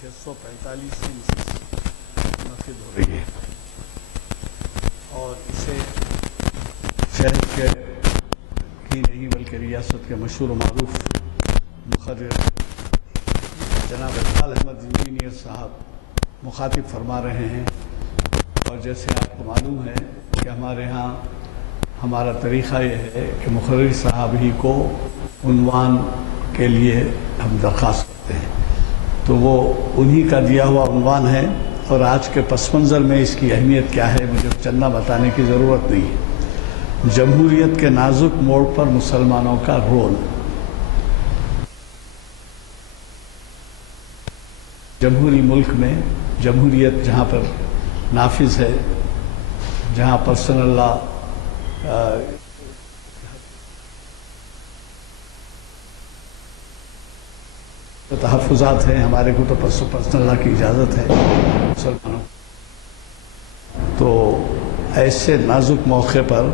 645 منعقد ہو رہی ہے اور اسے شہر کے ہی نہیں بلکہ ریاست کے مشہور و معروف مقرر جناب اقبال احمد انجینئر صاحب مخاطب فرما رہے ہیں۔ اور جیسے آپ کو معلوم ہے کہ ہمارے ہاں ہمارا طریقہ یہ ہے کہ مقرر صاحب ہی کو عنوان کے لیے ہم درخواست کرتے ہیں، تو وہ انہی کا دیا ہوا عنوان ہے۔ اور آج کے پس منظر میں اس کی اہمیت کیا ہے مجھے چندہ بتانے کی ضرورت نہیں ہے۔ جمہوریت کے نازک موڑ پر مسلمانوں کا رول۔ جمہوری ملک میں جمہوریت جہاں پر نافذ ہے، جہاں پرسنل لا تحفظات ہیں، ہمارے کو تو پرسنل لا کی اجازت ہے مسلمانوں، تو ایسے نازک موقع پر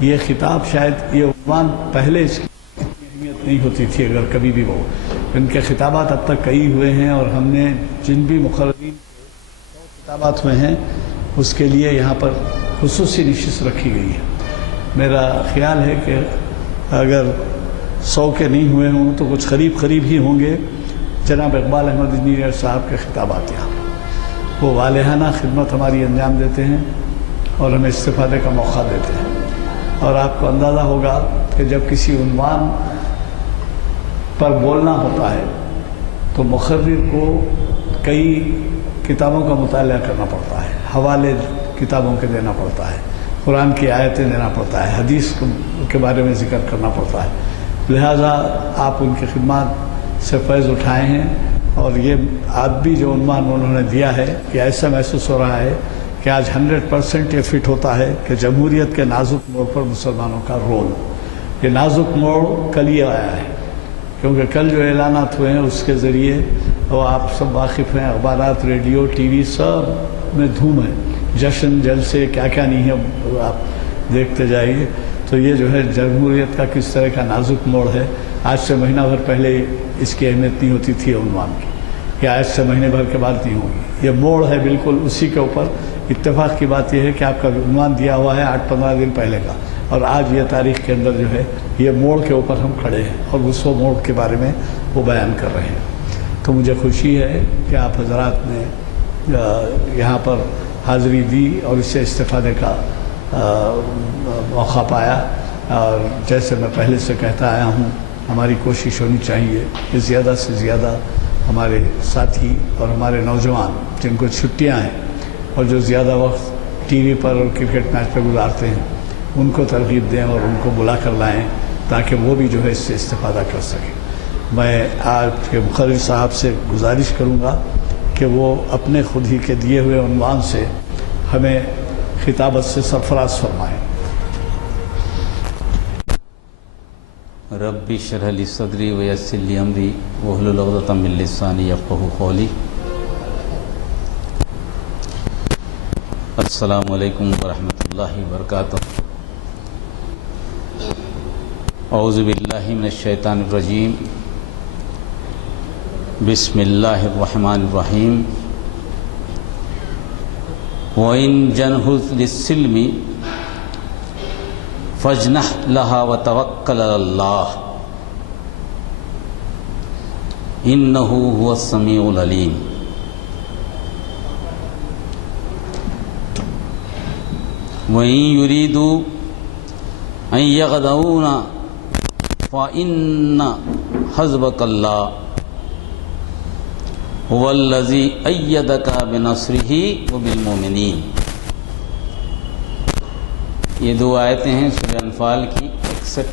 یہ خطاب شاید یہ عنوان پہلے اس کی اتنی اہمیت نہیں ہوتی تھی اگر کبھی بھی وہ ان کے خطابات اب تک کئی ہوئے ہیں، اور ہم نے جن بھی مقررین خطابات ہوئے ہیں اس کے لیے یہاں پر خصوصی نشست رکھی گئی ہے۔ میرا خیال ہے کہ اگر 100 کے نہیں ہوئے ہوں تو کچھ قریب ہی ہوں گے جناب اقبال احمد انجینئر صاحب کے خطابات یہاں۔ وہ والہانہ خدمت ہماری انجام دیتے ہیں اور ہمیں استفادے کا موقع دیتے ہیں، اور آپ کو اندازہ ہوگا کہ جب کسی عنوان پر بولنا ہوتا ہے تو مقرر کو کئی کتابوں کا مطالعہ کرنا پڑتا ہے، حوالے کتابوں کے دینا پڑتا ہے، قرآن کی آیتیں دینا پڑتا ہے، حدیث کے بارے میں ذکر کرنا پڑتا ہے، لہٰذا آپ ان کی خدمات سے فیض اٹھائے ہیں۔ اور یہ آپ بھی جو عنوان انہوں نے دیا ہے کہ ایسا محسوس ہو رہا ہے کہ آج 100% یہ فٹ ہوتا ہے کہ جمہوریت کے نازک موڑ پر مسلمانوں کا رول۔ یہ نازک موڑ کل ہی آیا ہے، کیونکہ کل جو اعلانات ہوئے ہیں اس کے ذریعے وہ آپ سب واقف ہیں، اخبارات، ریڈیو، ٹی وی سب میں دھوم ہے، جشن جلسے کیا کیا نہیں ہے آپ دیکھتے جائیے۔ تو یہ جو ہے جمہوریت کا کس طرح کا نازک موڑ ہے۔ آج سے مہینہ بھر پہلے اس کی اہمیت نہیں ہوتی تھی عنوان کی، کہ آج سے مہینے بھر کے بعد نہیں ہوگی۔ یہ موڑ ہے بالکل اسی کے اوپر۔ اتفاق کی بات یہ ہے کہ آپ کا عنوان دیا ہوا ہے 8-15 دن پہلے کا، اور آج یہ تاریخ کے اندر جو ہے یہ موڑ کے اوپر ہم کھڑے ہیں اور اس موڑ کے بارے میں وہ بیان کر رہے ہیں۔ تو مجھے خوشی ہے کہ آپ حضرات نے یہاں پر حاضری دی اور اس سے استفادے کا موقع پایا۔ اور جیسے میں پہلے سے کہتا آیا ہوں، ہماری کوشش ہونی چاہیے کہ زیادہ سے زیادہ ہمارے ساتھی اور ہمارے نوجوان جن کو چھٹیاں ہیں اور جو زیادہ وقت ٹی وی پر اور کرکٹ میچ پہ گزارتے ہیں ان کو ترغیب دیں اور ان کو بلا کر لائیں تاکہ وہ بھی جو ہے اس سے استفادہ کر سکیں۔ میں آج کے مقرر صاحب سے گزارش کروں گا کہ وہ اپنے خود ہی کے دیے ہوئے عنوان سے ہمیں خطابت سے سرفراز فرمائیں۔ رب اشرح لی صدری ویسر لی امری واحلل عقدۃ من لسانی یفقہوا قولی۔ السلام علیکم ورحمۃ اللہ وبرکاتہ۔ اعوذ باللہ من الشیطان الرجیم، بسم اللہ الرحمن الرحیم۔ وَإِن جَنَحُوا لِلسِّلْمِ فَاجْنَحْ لَهَا وَتَوَكَّلْ عَلَى اللَّهِ إِنَّهُ هُوَ السَّمِيعُ الْعَلِيمُ۔ وَإِن يُرِيدُوا أَن يَغْدَوْنَ فَإِنَّ حَسْبَكَ اللَّهُ هُوَ الَّذِي أَيَّدَكَ بِنَصْرِهِ وَبِالْمُؤْمِنِينَ۔ یہ دو آیتیں ہیں سورہ انفال کی 61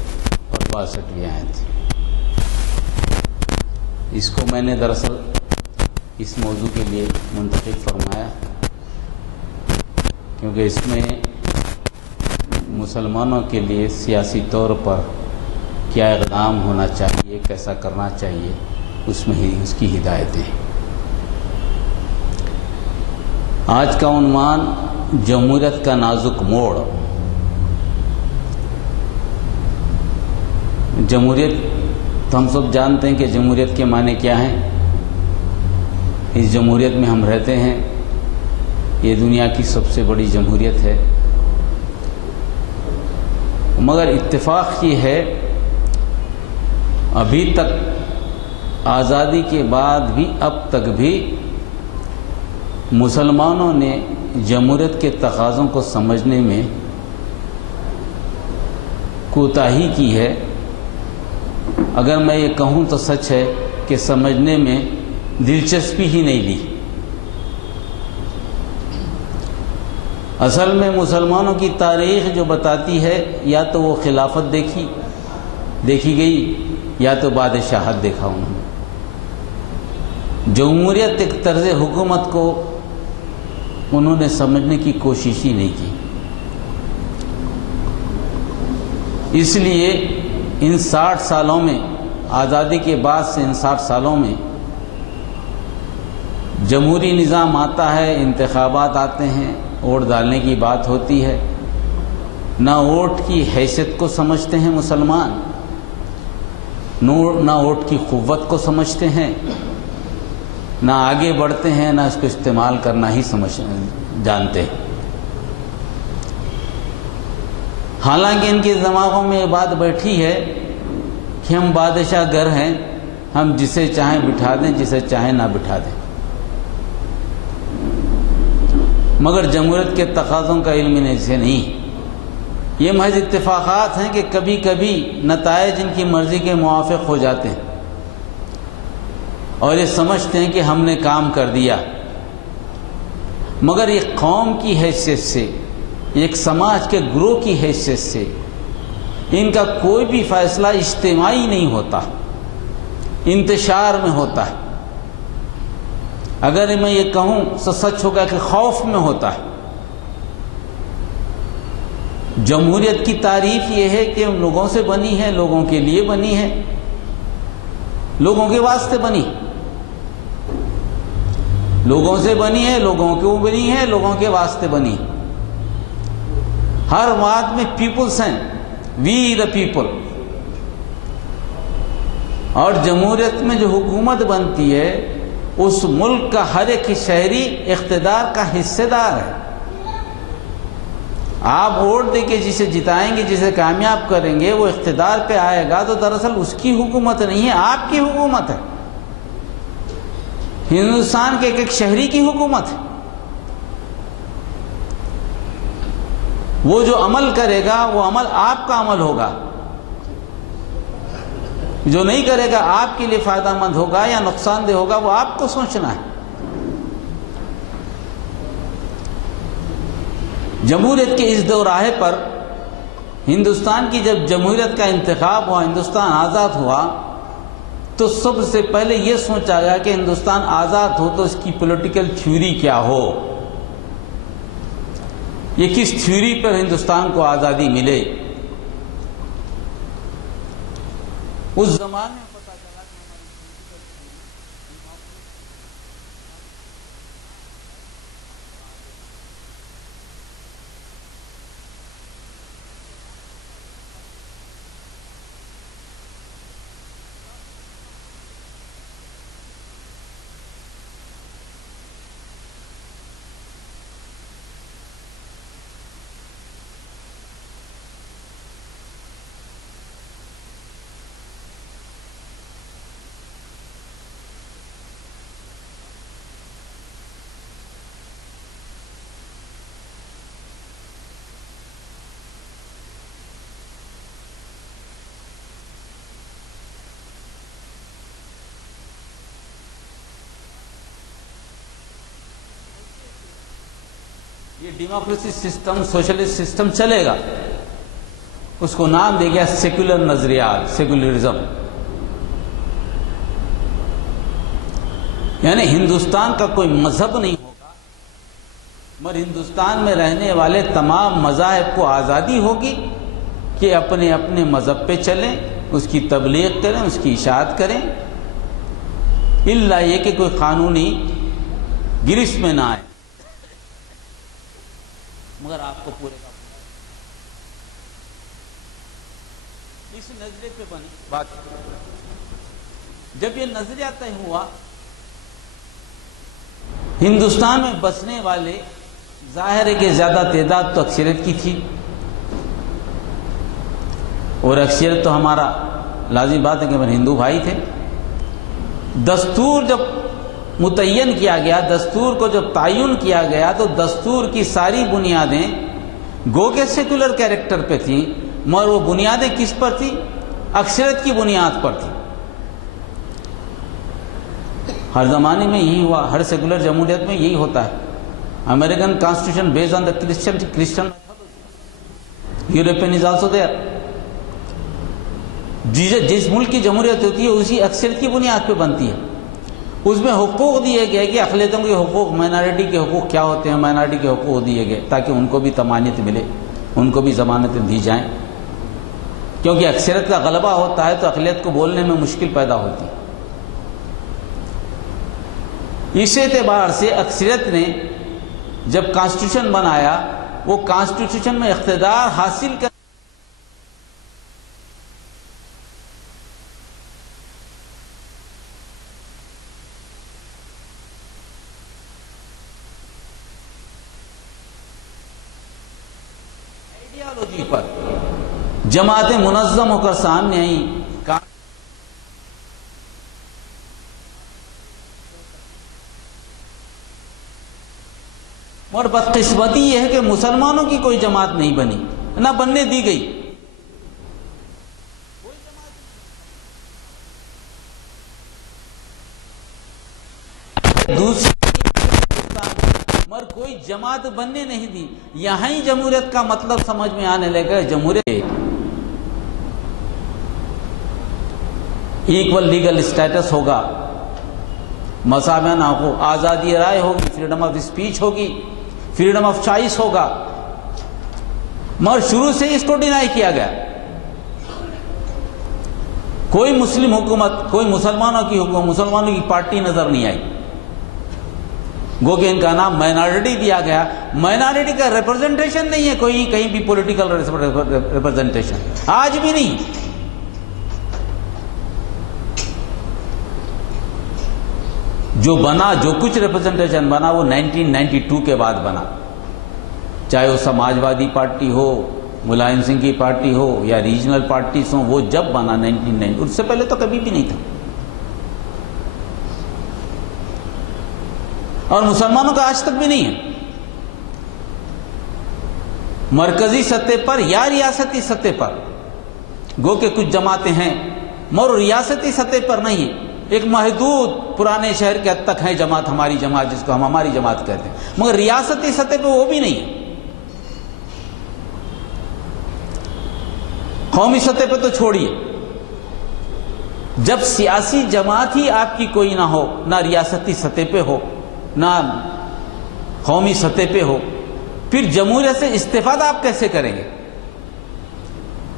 اور 62 آیت۔ اس کو میں نے دراصل اس موضوع کے لیے منتخب فرمایا کیونکہ اس میں مسلمانوں کے لیے سیاسی طور پر کیا اقدام ہونا چاہیے، کیسا کرنا چاہیے، اس میں ہی اس کی ہدایتیں ہیں۔ آج کا عنوان جمہوریت کا نازک موڑ۔ جمہوریت تو ہم سب جانتے ہیں کہ جمہوریت کے معنی کیا ہیں۔ اس جمہوریت میں ہم رہتے ہیں، یہ دنیا کی سب سے بڑی جمہوریت ہے، مگر اتفاق یہ ہے ابھی تک آزادی کے بعد بھی اب تک بھی مسلمانوں نے جمہوریت کے تقاضوں کو سمجھنے میں کوتاہی کی ہے۔ اگر میں یہ کہوں تو سچ ہے کہ سمجھنے میں دلچسپی ہی نہیں لی۔ اصل میں مسلمانوں کی تاریخ جو بتاتی ہے یا تو وہ خلافت دیکھی گئی یا تو بادشاہت دیکھا انہوں نے۔ جمہوریت ایک طرز حکومت کو انہوں نے سمجھنے کی کوشش ہی نہیں کی۔ اس لیے ان 60 سالوں میں، آزادی کے بعد سے ان 60 سالوں میں جمہوری نظام آتا ہے، انتخابات آتے ہیں، ووٹ ڈالنے کی بات ہوتی ہے، نہ ووٹ کی حیثیت کو سمجھتے ہیں مسلمان، نہ ووٹ کی قوت کو سمجھتے ہیں، نہ آگے بڑھتے ہیں، نہ اس کو استعمال کرنا ہی جانتے ہیں۔ حالانکہ ان کے دماغوں میں یہ بات بیٹھی ہے کہ ہم بادشاہ گر ہیں، ہم جسے چاہیں بٹھا دیں، جسے چاہیں نہ بٹھا دیں۔ مگر جمہوریت کے تقاضوں کا علم انہیں سے نہیں۔ یہ محض اتفاقات ہیں کہ کبھی کبھی نتائج ان کی مرضی کے موافق ہو جاتے ہیں اور یہ سمجھتے ہیں کہ ہم نے کام کر دیا، مگر ایک قوم کی حیثیت سے، ایک سماج کے گروہ کی حیثیت سے ان کا کوئی بھی فیصلہ اجتماعی نہیں ہوتا، انتشار میں ہوتا ہے۔ اگر میں یہ کہوں تو سچ ہوگا کہ خوف میں ہوتا ہے۔ جمہوریت کی تعریف یہ ہے کہ لوگوں سے بنی ہے، لوگوں کے لیے بنی ہے، لوگوں کے واسطے بنی، لوگوں سے بنی ہے، لوگوں کو بنی ہے، لوگوں کے واسطے بنی۔ ہر بات میں پیپلز ہیں، وی دا پیپل۔ اور جمہوریت میں جو حکومت بنتی ہے اس ملک کا ہر ایک شہری اقتدار کا حصے دار ہے۔ آپ ووٹ دے کے جسے جتائیں گے، جسے کامیاب کریں گے، وہ اقتدار پہ آئے گا تو دراصل اس کی حکومت نہیں ہے، آپ کی حکومت ہے، ہندوستان کے ایک شہری کی حکومت ہے۔ وہ جو عمل کرے گا وہ عمل آپ کا عمل ہوگا، جو نہیں کرے گا آپ کے لیے فائدہ مند ہوگا یا نقصان دہ ہوگا، وہ آپ کو سوچنا ہے۔ جمہوریت کے اس دوراہے پر ہندوستان کی جب جمہوریت کا انتخاب ہوا، ہندوستان آزاد ہوا، تو سب سے پہلے یہ سوچا گیا کہ ہندوستان آزاد ہو تو اس کی پولیٹیکل تھیوری کیا ہو، یہ کس تھیوری پر ہندوستان کو آزادی ملے۔ اس زمانے میں پتہ چلا کہ یہ ڈیموکریسی سسٹم، سوشلسٹ سسٹم چلے گا، اس کو نام دے گیا سیکولر نظریات، سیکولرزم۔ یعنی ہندوستان کا کوئی مذہب نہیں ہوگا، مگر ہندوستان میں رہنے والے تمام مذاہب کو آزادی ہوگی کہ اپنے اپنے مذہب پہ چلیں، اس کی تبلیغ کریں، اس کی اشاعت کریں، الا یہ کہ کوئی قانونی گرفت میں نہ آئے۔ مگر آپ کو پورے کا اس نظریے پہ بنی بات۔ جب یہ نظریہ طے ہوا ہندوستان میں بسنے والے ظاہر ہے کہ زیادہ تعداد تو اکثریت کی تھی، اور اکثریت تو ہمارا لازمی بات ہے کہ ہمارے ہندو بھائی تھے۔ دستور جب متعین کیا گیا، دستور کو جب تعین کیا گیا، تو دستور کی ساری بنیادیں گو کے سیکولر کیریکٹر پہ تھیں، مگر وہ بنیادیں کس پر تھیں؟ اکثریت کی بنیاد پر تھیں۔ ہر زمانے میں یہی ہوا، ہر سیکولر جمہوریت میں یہی ہوتا ہے۔ American constitution based on the Christian European is also there. جس ملک کی جمہوریت ہوتی ہے اسی اکثریت کی بنیاد پہ بنتی ہے۔ اس میں حقوق دیے گئے کہ اقلیتوں کے حقوق، مائنارٹی کے حقوق کیا ہوتے ہیں، مائنارٹی کے حقوق دیے گئے تاکہ ان کو بھی تمانیت ملے، ان کو بھی ضمانتیں دی جائیں، کیونکہ اکثریت کا غلبہ ہوتا ہے تو اقلیت کو بولنے میں مشکل پیدا ہوتی ہے۔ اس اعتبار سے اکثریت نے جب کانسٹیٹیوشن بنایا، وہ کانسٹیٹیوشن میں اقتدار حاصل کر آئیڈیالوجی پر جماعتیں منظم ہو کر سامنے آئیں۔ اور بدقسمتی یہ ہے کہ مسلمانوں کی کوئی جماعت نہیں بنی، نہ بننے دی گئی۔ دوسری مگر کوئی جماعت بننے نہیں دی۔ یہاں ہی جمہوریت کا مطلب سمجھ میں آنے لگا۔ جمہوریت ایکول لیگل اسٹیٹس ہوگا، مساویانہ حقوق، آزادی رائے ہوگی، فریڈم آف اسپیچ ہوگی، فریڈم آف چوائس ہوگا، مگر شروع سے اس کو ڈینائی کیا گیا۔ کوئی مسلم حکومت، کوئی مسلمانوں کی حکومت، مسلمانوں کی پارٹی نظر نہیں آئی، گو کہ ان کا نام مائنارٹی دیا گیا۔ مائنارٹی کا ریپرزنٹیشن نہیں ہے کوئی، کہیں بھی پولیٹیکل ریپرزنٹیشن آج بھی نہیں۔ جو بنا، جو کچھ ریپرزنٹیشن بنا وہ 1992 کے بعد بنا، چاہے وہ سماجوادی پارٹی ہو، ملائم سنگھ کی پارٹی ہو، یا ریجنل پارٹیز ہوں، وہ جب بنا 1990، اس سے پہلے تو کبھی بھی نہیں تھا۔ اور مسلمانوں کا آج تک بھی نہیں ہے۔ مرکزی سطح پر یا ریاستی سطح پر گو کہ کچھ جماعتیں ہیں، مگر ریاستی سطح پر نہیں ہیں۔ ایک محدود پرانے شہر کے حد تک ہے جماعت، ہماری جماعت، جس کو ہم ہماری جماعت کہتے ہیں، مگر ریاستی سطح پہ وہ بھی نہیں ہے۔ قومی سطح پہ تو چھوڑیے، جب سیاسی جماعت ہی آپ کی کوئی نہ ہو، نہ ریاستی سطح پہ ہو، نہ قومی سطح پہ ہو، پھر جمہوریت سے استفادہ آپ کیسے کریں گے؟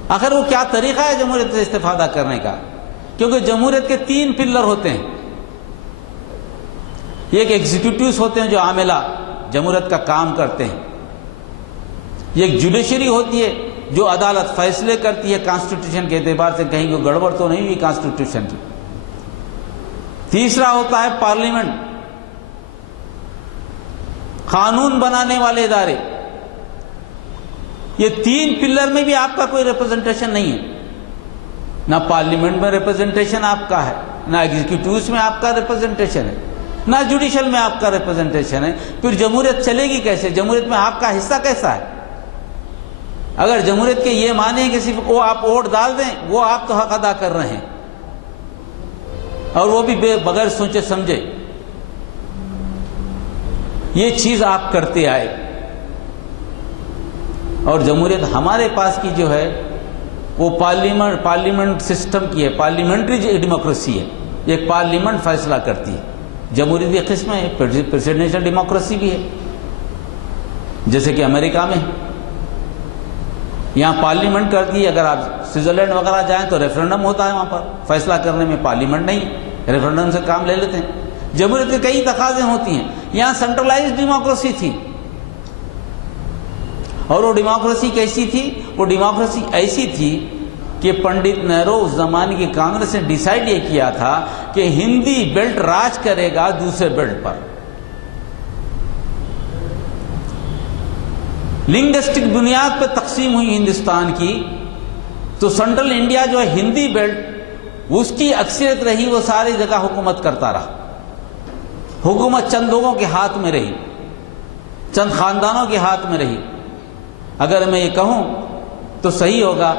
آخر وہ کیا طریقہ ہے جمہوریت سے استفادہ کرنے کا؟ کیونکہ جمہوریت کے 3 پلر ہوتے ہیں۔ ایک ایگزیکٹوز ہوتے ہیں جو عاملہ جمہوریت کا کام کرتے ہیں، ایک جوڈیشری ہوتی ہے جو عدالت فیصلے کرتی ہے کانسٹیٹیوشن کے اعتبار سے، کہیں کوئی گڑبڑ تو نہیں ہوئی کانسٹیٹیوشن کی۔ تیسرا ہوتا ہے پارلیمنٹ، قانون بنانے والے ادارے۔ یہ 3 پلر میں بھی آپ کا کوئی ریپرزنٹیشن نہیں ہے، نہ پارلیمنٹ میں ریپرزنٹیشن آپ کا ہے، نہ ایگزیکٹوز میں آپ کا ریپرزنٹیشن ہے، نہ جوڈیشل میں آپ کا ریپرزنٹیشن ہے۔ پھر جمہوریت چلے گی کیسے؟ جمہوریت میں آپ کا حصہ کیسا ہے؟ اگر جمہوریت کے یہ معنی ہے کہ صرف وہ آپ ووٹ ڈال دیں، وہ آپ تو حق ادا کر رہے ہیں، اور وہ بھی بغیر سوچے سمجھے۔ یہ چیز آپ کرتے آئے، اور جمہوریت ہمارے پاس کی جو ہے وہ پارلیمنٹ سسٹم کی ہے، پارلیمنٹری ڈیموکریسی ہے۔ ایک پارلیمنٹ فیصلہ کرتی ہے۔ جمہوریت کی قسم ہے، پریزیڈنشل ڈیموکریسی بھی ہے، جیسے کہ امریکہ میں یہاں پارلیمنٹ کرتی ہے۔ اگر آپ سوئٹزرلینڈ وغیرہ جائیں تو ریفرنڈم ہوتا ہے، وہاں پر فیصلہ کرنے میں پارلیمنٹ نہیں، ریفرنڈم سے کام لے لیتے ہیں۔ جمہوریت کے کئی تقاضے ہوتی ہیں۔ یہاں سینٹرلائزڈ ڈیموکریسی تھی، اور وہ ڈیموکریسی کیسی تھی؟ وہ ڈیموکریسی ایسی تھی کہ پنڈت نہرو اس زمانے کی کانگریس نے ڈیسائیڈ یہ کیا تھا کہ ہندی بیلٹ راج کرے گا دوسرے بیلٹ پر۔ لنگوسٹک بنیاد پہ تقسیم ہوئی ہندوستان کی، تو سینٹرل انڈیا جو ہے ہندی بیلٹ، اس کی اکثریت رہی، وہ ساری جگہ حکومت کرتا رہا. حکومت چند لوگوں کے ہاتھ میں رہی، چند خاندانوں کے ہاتھ میں رہی. اگر میں یہ کہوں تو صحیح ہوگا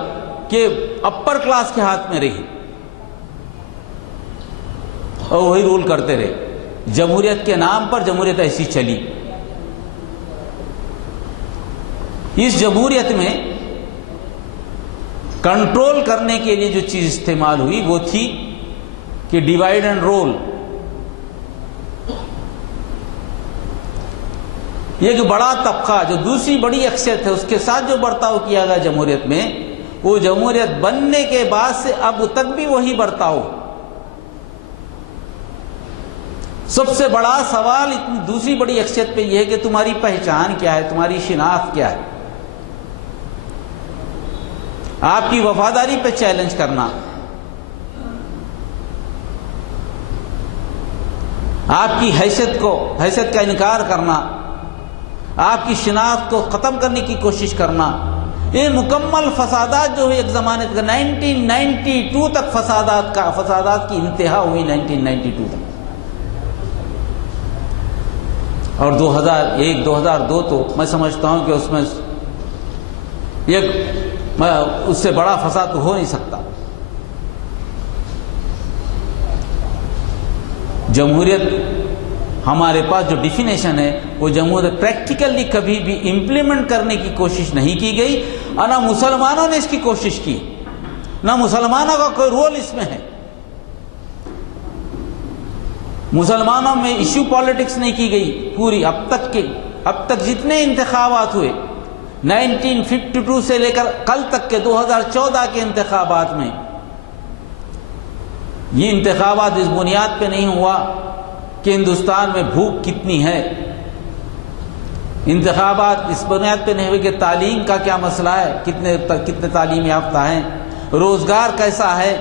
کہ اپر کلاس کے ہاتھ میں رہی اور وہی رول کرتے رہے. جمہوریت کے نام پر جمہوریت ایسی چلی. اس جمہوریت میں کنٹرول کرنے کے لیے جو چیز استعمال ہوئی وہ تھی کہ ڈیوائڈ اینڈ رول. یہ جو بڑا طبقہ جو دوسری بڑی اکثریت ہے اس کے ساتھ جو برتاؤ کیا گیا جمہوریت میں، وہ جمہوریت بننے کے بعد سے اب تک بھی وہی برتاؤ. سب سے بڑا سوال دوسری بڑی اکثریت پہ یہ ہے کہ تمہاری پہچان کیا ہے، تمہاری شناخت کیا ہے. آپ کی وفاداری پہ چیلنج کرنا، آپ کی حیثیت کا انکار کرنا، آپ کی شناخت کو ختم کرنے کی کوشش کرنا، یہ مکمل فسادات جو ہے ایک زمانے تک 1992 تک فسادات کی انتہا ہوئی 1992 تک. اور 2001 2002 تو میں سمجھتا ہوں کہ اس میں اس سے بڑا فساد تو ہو نہیں سکتا. جمہوریت ہمارے پاس جو ڈیفینیشن ہے وہ جمہوریت پریکٹیکلی کبھی بھی امپلیمنٹ کرنے کی کوشش نہیں کی گئی، اور نہ مسلمانوں نے اس کی کوشش کی، نہ مسلمانوں کا کوئی رول اس میں ہے. مسلمانوں میں ایشو پالیٹکس نہیں کی گئی پوری. اب تک جتنے انتخابات ہوئے 1952 سے لے کر کل تک کے 2014 کے انتخابات میں، یہ انتخابات اس بنیاد پہ نہیں ہوا کہ ہندوستان میں بھوک کتنی ہے. انتخابات اس بنیاد پہ نہیں ہوئے کہ تعلیم کا کیا مسئلہ ہے، کتنے تعلیم یافتہ ہیں، روزگار کیسا ہے،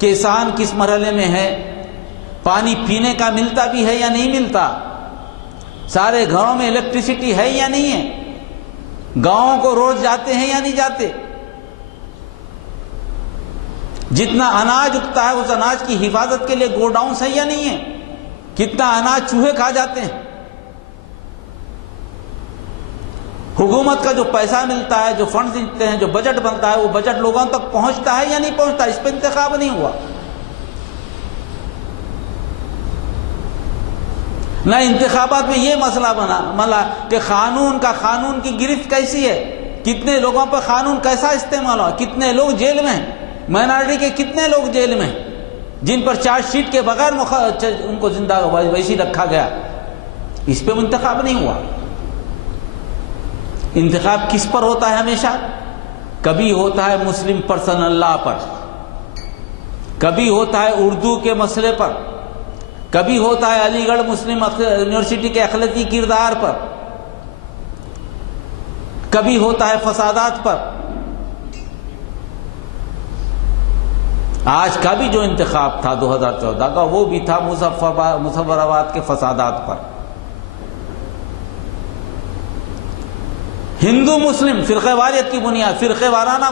کسان کس مرحلے میں ہے، پانی پینے کا ملتا بھی ہے یا نہیں ملتا، سارے گھروں میں الیکٹریسٹی ہے یا نہیں ہے، گاؤں کو روز جاتے ہیں یا نہیں جاتے، جتنا اناج اگتا ہے اس اناج کی حفاظت کے لیے گوڈاؤنز ہے یا نہیں ہے، کتنا اناج چوہے کھا جاتے ہیں. حکومت کا جو پیسہ ملتا ہے، جو فنڈز ملتے ہیں، جو بجٹ بنتا ہے، وہ بجٹ لوگوں تک پہنچتا ہے یا نہیں پہنچتا. اس پہ انتخاب نہیں ہوا. نہ انتخابات میں یہ مسئلہ بنا کہ قانون کی گرفت کیسی ہے، کتنے لوگوں پر قانون کیسا استعمال ہوا، کتنے لوگ جیل میں ہیں، مائنارٹی کے کتنے لوگ جیل میں ہیں جن پر چارج شیٹ کے بغیر ان کو زندہ ویسی رکھا گیا. اس پہ انتخاب نہیں ہوا. انتخاب کس پر ہوتا ہے ہمیشہ؟ کبھی ہوتا ہے مسلم پرسنل لا پر، کبھی ہوتا ہے اردو کے مسئلے پر، کبھی ہوتا ہے علی گڑھ مسلم یونیورسٹی کے اخلاقی کردار پر، کبھی ہوتا ہے فسادات پر. آج کا بھی جو انتخاب تھا 2014 کا، وہ بھی تھا مظفر آباد کے فسادات پر. ہندو مسلم فرقہ واریت کی بنیاد، فرقہ وارانہ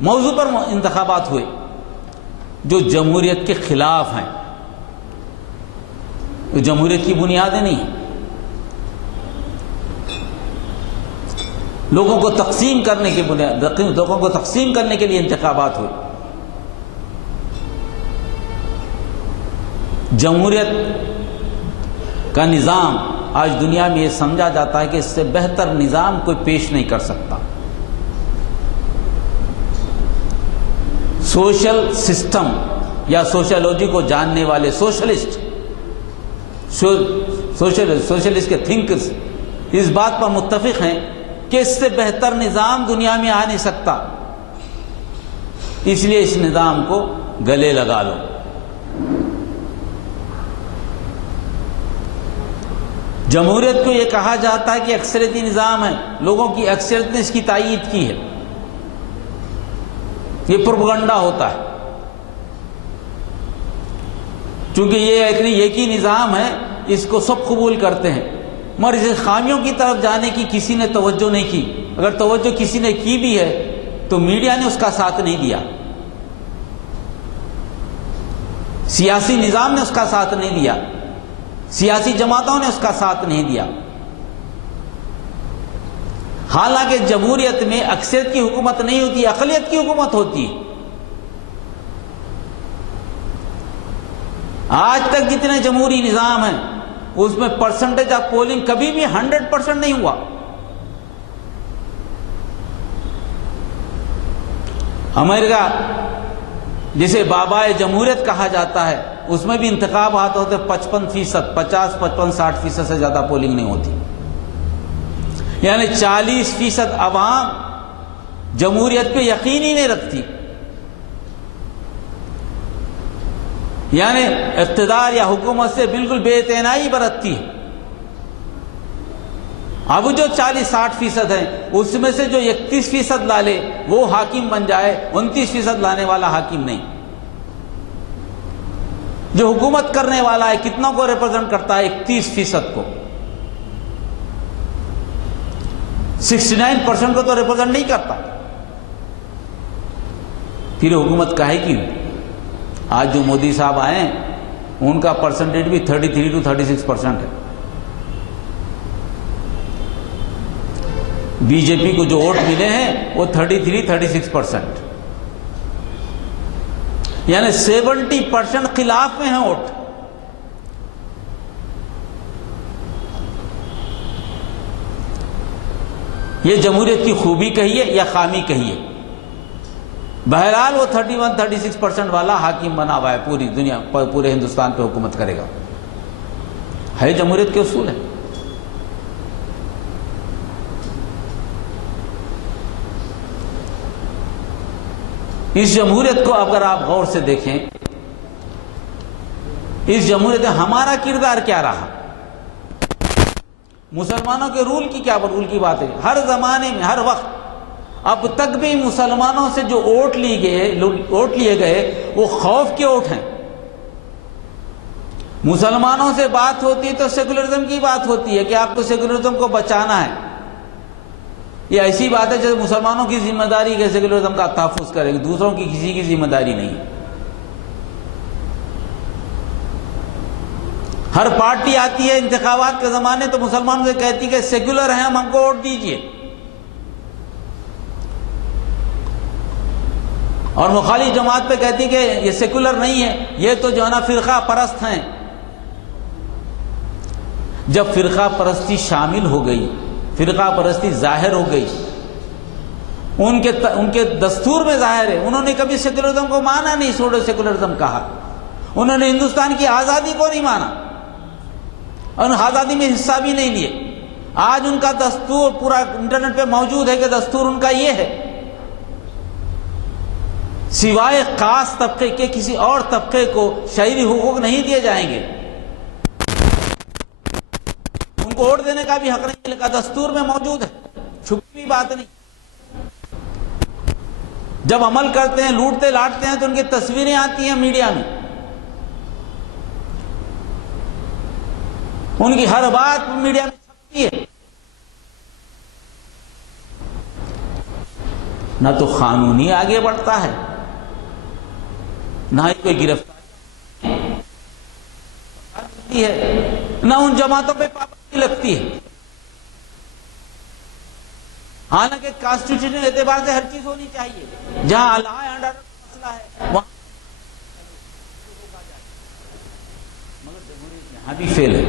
موضوع پر انتخابات ہوئے جو جمہوریت کے خلاف ہیں. جمہوریت کی بنیادیں نہیں، لوگوں کو تقسیم کرنے کی بنیاد، لوگوں کو تقسیم کرنے کے لیے انتخابات ہوئے. جمہوریت کا نظام آج دنیا میں یہ سمجھا جاتا ہے کہ اس سے بہتر نظام کوئی پیش نہیں کر سکتا. سوشل سسٹم یا سوشیولوجی کو جاننے والے سوشلسٹ کے تھنکرز اس بات پر متفق ہیں کہ اس سے بہتر نظام دنیا میں آ نہیں سکتا، اس لیے اس نظام کو گلے لگا لو. جمہوریت کو یہ کہا جاتا ہے کہ اکثریتی نظام ہے، لوگوں کی اکثریت نے اس کی تائید کی ہے. یہ پروپیگنڈا ہوتا ہے، چونکہ یہ ایک ہی نظام ہے، اس کو سب قبول کرتے ہیں. مگر اس خامیوں کی طرف جانے کی کسی نے توجہ نہیں کی. اگر توجہ کسی نے کی بھی ہے تو میڈیا نے اس کا ساتھ نہیں دیا, سیاسی نظام نے اس کا ساتھ نہیں دیا, سیاسی جماعتوں نے اس کا ساتھ نہیں دیا. حالانکہ جمہوریت میں اکثریت کی حکومت نہیں ہوتی, اقلیت کی حکومت ہوتی ہے. آج تک جتنے جمہوری نظام ہیں اس میں پرسنٹیج آف پولنگ کبھی بھی 100% نہیں ہوا. امریکہ جسے بابائے جمہوریت کہا جاتا ہے, اس میں بھی انتخابات ہوتے 55%, 50, 55, 60% سے زیادہ پولنگ نہیں ہوتی. یعنی 40% عوام جمہوریت پہ یقین ہی نہیں رکھتی, یعنی اقتدار یا حکومت سے بالکل بے اعتنائی برتتی ہے. اب جو 40-60% ہیں اس میں سے جو 31% لا لے وہ حاکم بن جائے, 29% لانے والا حاکم نہیں. جو حکومت کرنے والا ہے کتنوں کو ریپرزینٹ کرتا ہے؟ 31% کو. 69% کو تو ریپرزینٹ نہیں کرتا. پھر حکومت کہے کیوں؟ آج جو مودی صاحب آئے ہیں ان کا پرسنٹیج بھی 33 to 36% ہے. بی جے پی کو جو ووٹ ملے ہیں وہ 33-36%, یعنی 70% خلاف میں ہیں ووٹ. یہ جمہوریت کی خوبی کہیے یا خامی کہیے, بہرحال وہ 31-36% والا حاکم بنا ہوا ہے پوری دنیا, پورے ہندوستان پہ حکومت کرے گا. ہے جمہوریت کے اصول ہے. اس جمہوریت کو اگر آپ غور سے دیکھیں, اس جمہوریت میں ہمارا کردار کیا رہا؟ مسلمانوں کے رول کی بات ہے. ہر زمانے میں ہر وقت اب تک بھی مسلمانوں سے جو ووٹ لیے گئے وہ خوف کے ووٹ ہیں. مسلمانوں سے بات ہوتی ہے تو سیکولرزم کی بات ہوتی ہے کہ آپ کو سیکولرزم کو بچانا ہے. یہ ایسی بات ہے جیسے مسلمانوں کی ذمہ داری کہ سیکولرزم کا تحفظ کریں گے, دوسروں کی کسی کی ذمہ داری نہیں. ہر پارٹی آتی ہے انتخابات کے زمانے تو مسلمانوں سے کہتی کہ سیکولر ہیں ہم کو ووٹ دیجئے, اور مخالف جماعت پہ کہتی کہ یہ سیکولر نہیں ہے, یہ تو جو ہے نا فرقہ پرست ہیں. جب فرقہ پرستی شامل ہو گئی, فرقہ پرستی ظاہر ہو گئی, ان کے دستور میں ظاہر ہے, انہوں نے کبھی سیکولرزم کو مانا نہیں, سوڈو سیکولرزم کہا. انہوں نے ہندوستان کی آزادی کو نہیں مانا اور آزادی میں حصہ بھی نہیں لیے. آج ان کا دستور پورا انٹرنیٹ پہ موجود ہے کہ دستور ان کا یہ ہے, سوائے خاص طبقے کے کسی اور طبقے کو شہری حقوق نہیں دیے جائیں گے. ان کو ووٹ دینے کا بھی حق نہیں ملے گا, دستور میں موجود ہے, چھپی بھی بات نہیں. جب عمل کرتے ہیں, لوٹتے لاٹتے ہیں تو ان کی تصویریں آتی ہیں میڈیا میں, ان کی ہر بات میڈیا میں چھپتی ہے. نہ تو قانونی آگے بڑھتا ہے, نہ ہی کوئی گرفتاری ہے, نہ ان جماعتوں پہ پابندی لگتی ہے. حالانکہ کانسٹیٹیوشن اعتبار سے ہر چیز ہونی چاہیے, جہاں لا اینڈ آرڈر کا مسئلہ ہے وہاں, مگر جمہوریت یہاں بھی فیل ہے.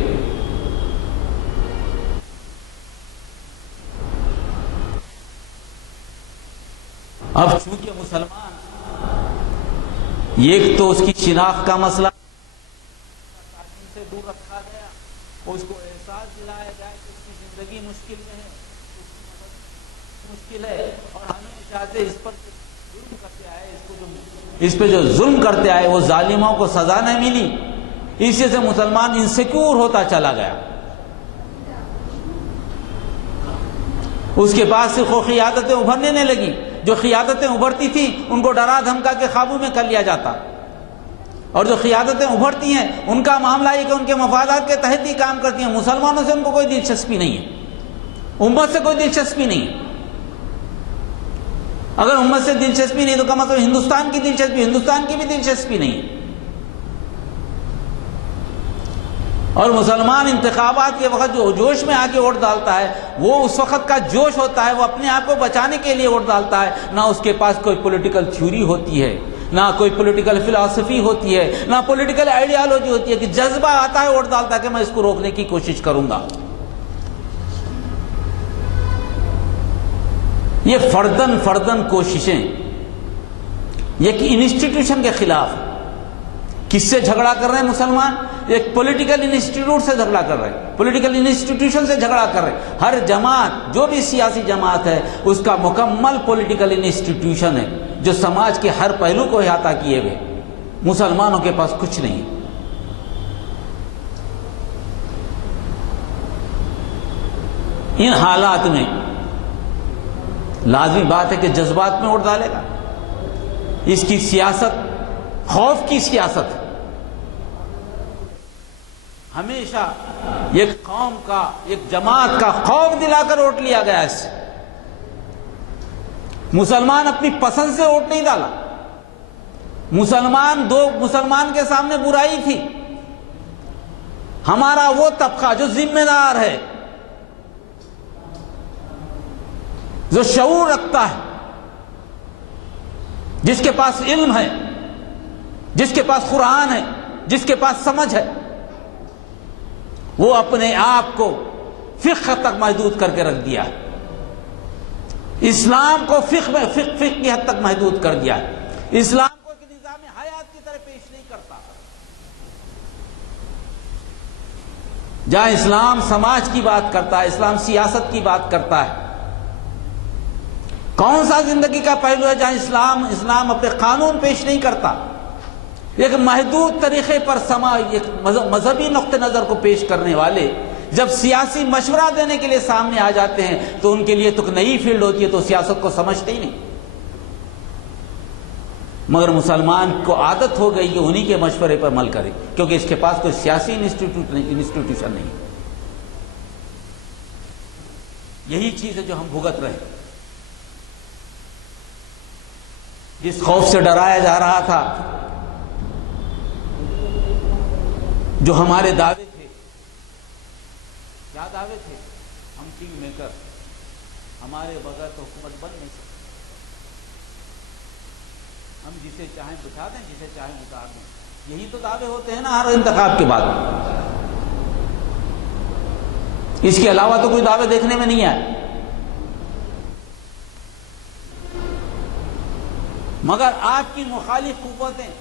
اب چونکہ مسلمان, ایک تو اس کی شناخت کا مسئلہ سے دور رکھا گیا, اس کو احساس دلایا جائے کہ اس کی زندگی مشکل میں ہے, مشکل ہے, اور ہمیں چاہتے اس پر ظلم کرتے آئے, اس پہ جو ظلم کرتے آئے وہ ظالموں کو سزا نہ ملی, اسی سے مسلمان انسیکیور ہوتا چلا گیا. اس کے بعد سے خوخی عادتیں ابھرنے نہیں لگی. جو قیادتیں ابھرتی تھیں ان کو ڈرا دھمکا کے قابو میں کر لیا جاتا, اور جو قیادتیں ابھرتی ہیں ان کا معاملہ یہ کہ ان کے مفادات کے تحت ہی کام کرتی ہیں. مسلمانوں سے ان کو کوئی دلچسپی نہیں ہے، امت سے کوئی دلچسپی نہیں ہے. اگر امت سے دلچسپی نہیں تو کم از کم ہندوستان کی دلچسپی، ہندوستان کی بھی دلچسپی نہیں ہے. اور مسلمان انتخابات کے وقت جو جوش میں آ کے ووٹ ڈالتا ہے، وہ اس وقت کا جوش ہوتا ہے، وہ اپنے آپ کو بچانے کے لیے ووٹ ڈالتا ہے. نہ اس کے پاس کوئی پولیٹیکل تھیوری ہوتی ہے، نہ کوئی پولیٹیکل فلسفی ہوتی ہے، نہ پولیٹیکل آئیڈیالوجی ہوتی ہے کہ جذبہ آتا ہے ووٹ ڈالتا ہے کہ میں اس کو روکنے کی کوشش کروں گا. یہ فردن کوششیں، یہ کہ انسٹیٹیوشن کے خلاف. کس سے جھگڑا کر رہے ہیں مسلمان؟ ایک پولیٹیکل انسٹیٹیوٹ سے جھگڑا کر رہے ہیں، پولیٹیکل انسٹیٹیوشن سے جھگڑا کر رہے ہیں. ہر جماعت، جو بھی سیاسی جماعت ہے، اس کا مکمل پولیٹیکل انسٹیٹیوشن ہے جو سماج کے ہر پہلو کو احاطہ کیے ہوئے. مسلمانوں کے پاس کچھ نہیں. ان حالات میں لازمی بات ہے کہ جذبات میں ووٹ ڈالے گا. اس کی سیاست خوف کی سیاست ہے. ہمیشہ ایک قوم کا، ایک جماعت کا خوف دلا کر ووٹ لیا گیا. اس سے مسلمان اپنی پسند سے ووٹ نہیں ڈالا. مسلمان کے سامنے برائی تھی. ہمارا وہ طبقہ جو ذمہ دار ہے، جو شعور رکھتا ہے، جس کے پاس علم ہے، جس کے پاس قرآن ہے، جس کے پاس سمجھ ہے، وہ اپنے آپ کو فقہ تک محدود کر کے رکھ دیا. اسلام کو فقہ کی حد تک محدود کر دیا. اسلام کو ایک نظام حیات کی طرح پیش نہیں کرتا. جہاں اسلام سماج کی بات کرتا ہے، اسلام سیاست کی بات کرتا ہے. کون سا زندگی کا پہلو ہے جہاں اسلام اپنے قانون پیش نہیں کرتا؟ ایک محدود طریقے پر ایک مذہبی نقطہ نظر کو پیش کرنے والے جب سیاسی مشورہ دینے کے لیے سامنے آ جاتے ہیں تو ان کے لیے تو نئی فیلڈ ہوتی ہے، تو سیاست کو سمجھتے ہی نہیں. مگر مسلمان کو عادت ہو گئی کہ انہی کے مشورے پر عمل کرے، کیونکہ اس کے پاس کوئی سیاسی انسٹیٹیوشن نہیں. یہی چیز ہے جو ہم بھگت رہے. جس خوف سے ڈرایا جا رہا تھا، جو ہمارے دعوے تھے، کیا دعوے تھے؟ ہم کنگ میکر، ہمارے بغیر تو حکومت بن نہیں سکتی، ہم جسے چاہیں بٹھا دیں، جسے چاہیں اتار دیں. یہی تو دعوے ہوتے ہیں نا ہر انتخاب کے بعد. اس کے علاوہ تو کوئی دعوے دیکھنے میں نہیں آئے. مگر آپ کی مخالف قوتیں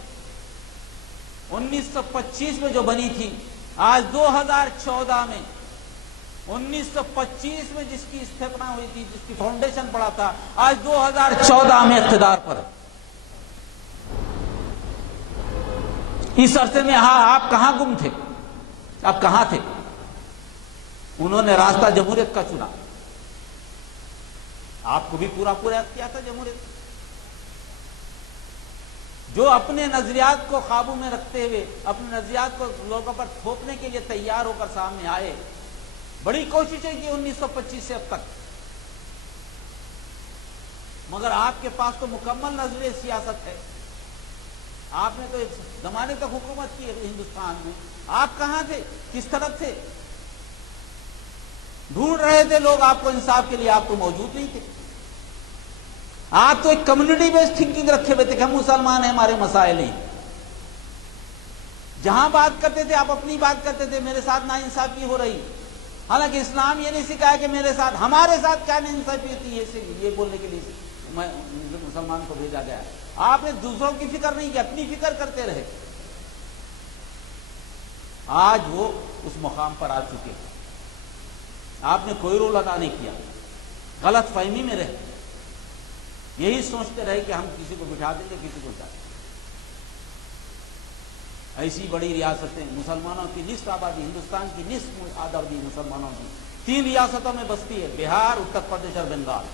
1925 میں جو بنی تھی، آج 2014 میں 1925 میں جس کی استھاپنا ہوئی تھی، جس کی فاؤنڈیشن پڑا تھا، آج 2014 میں اقتدار پر ہے. اس عرصے میں آپ کہاں گم تھے؟ آپ کہاں تھے؟ انہوں نے راستہ جمہوریت کا چنا. آپ کو بھی پورا کیا تھا جمہوریت. جو اپنے نظریات کو قابو میں رکھتے ہوئے، اپنے نظریات کو لوگوں پر تھوپنے کے لیے تیار ہو کر سامنے آئے. بڑی کوششیں کی 1925 سے اب تک، مگر آپ کے پاس تو مکمل نظریہ سیاست ہے. آپ نے تو ایک زمانے تک حکومت کی ہندوستان میں. آپ کہاں تھے؟ کس طرف تھے؟ ڈھونڈ رہے تھے لوگ آپ کو انصاف کے لیے، آپ تو موجود نہیں تھے. آپ تو ایک کمیونٹی بیسڈ تھنکنگ رکھے ہوئے تھے کہ ہم مسلمان ہیں، ہمارے مسائل ہیں. جہاں بات کرتے تھے آپ اپنی بات کرتے تھے، میرے ساتھ ناانصافی ہو رہی. حالانکہ اسلام یہ نہیں سکھایا کہ میرے ساتھ، ہمارے ساتھ کیا ناانصافی ہوتی ہے، یہ بولنے کے لیے مسلمان کو بھیجا گیا. آپ نے دوسروں کی فکر نہیں کی، اپنی فکر کرتے رہے. آج وہ اس مقام پر آ چکے. آپ نے کوئی رول ادا نہیں کیا، غلط فہمی میں رہے، یہی سوچتے رہے کہ ہم کسی کو بٹھا دیں گے، کسی کو بٹھا دیں گے. ایسی بڑی ریاستیں، مسلمانوں کی نصف آبادی، ہندوستان کی نصف آبادی مسلمانوں کی 3 ریاستوں میں بستی ہے، بہار، اتر پردیش اور بنگال.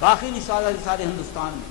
باقی نصف آبادی سارے ہندوستان میں.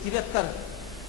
73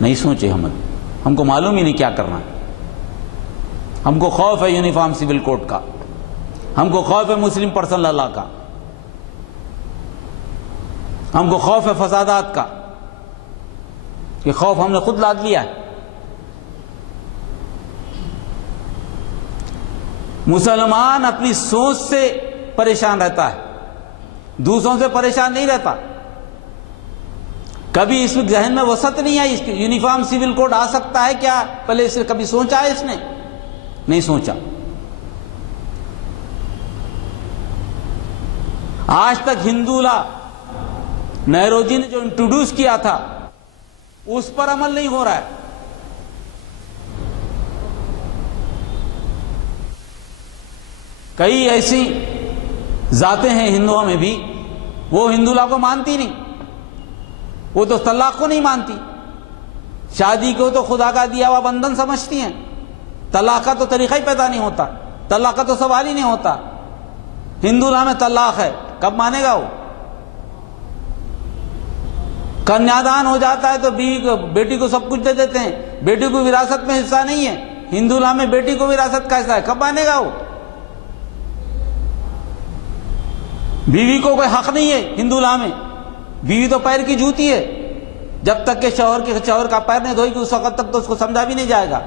نہیں سوچے ہم کو معلوم ہی نہیں کیا کرنا. ہم کو خوف ہے یونیفارم سول کوڈ کا, ہم کو خوف ہے مسلم پرسنل لا کا, ہم کو خوف ہے فسادات کا. یہ خوف ہم نے خود لاد لیا ہے. مسلمان اپنی سوچ سے پریشان رہتا ہے, دوسروں سے پریشان نہیں رہتا. کبھی اس ذہن میں وسعت نہیں آئی یونیفارم سول کوڈ آ سکتا ہے کیا, پہلے اسے کبھی سوچا ہے اس نے؟ نہیں سوچا. آج تک ہندو لا نہرو جی نے جو انٹروڈیوس کیا تھا اس پر عمل نہیں ہو رہا ہے. کئی ایسی ذاتیں ہیں ہندوؤں میں بھی, وہ ہندو لا کو مانتی نہیں, وہ تو طلاق کو نہیں مانتی, شادی کو تو خدا کا دیا ہوا بندھن سمجھتی ہیں, طلاق کا تو طریقہ ہی پیدا نہیں ہوتا, طلاق کا تو سوال ہی نہیں ہوتا. ہندو لا میں طلاق ہے, کب مانے گا وہ؟ کنیا دان ہو جاتا ہے تو بیٹی کو سب کچھ دے دیتے ہیں, بیٹی کو وراثت میں حصہ نہیں ہے. ہندو لا میں بیٹی کو وراثت کا حصہ ہے, کب مانے گا وہ؟ بیوی کو کوئی حق نہیں ہے ہندو لا میں, بیوی تو پیر کی جوتی ہے, جب تک کہ شوہر کا پیر نہیں دھوئے گی اس وقت تک تو اس کو سمجھا بھی نہیں جائے گا.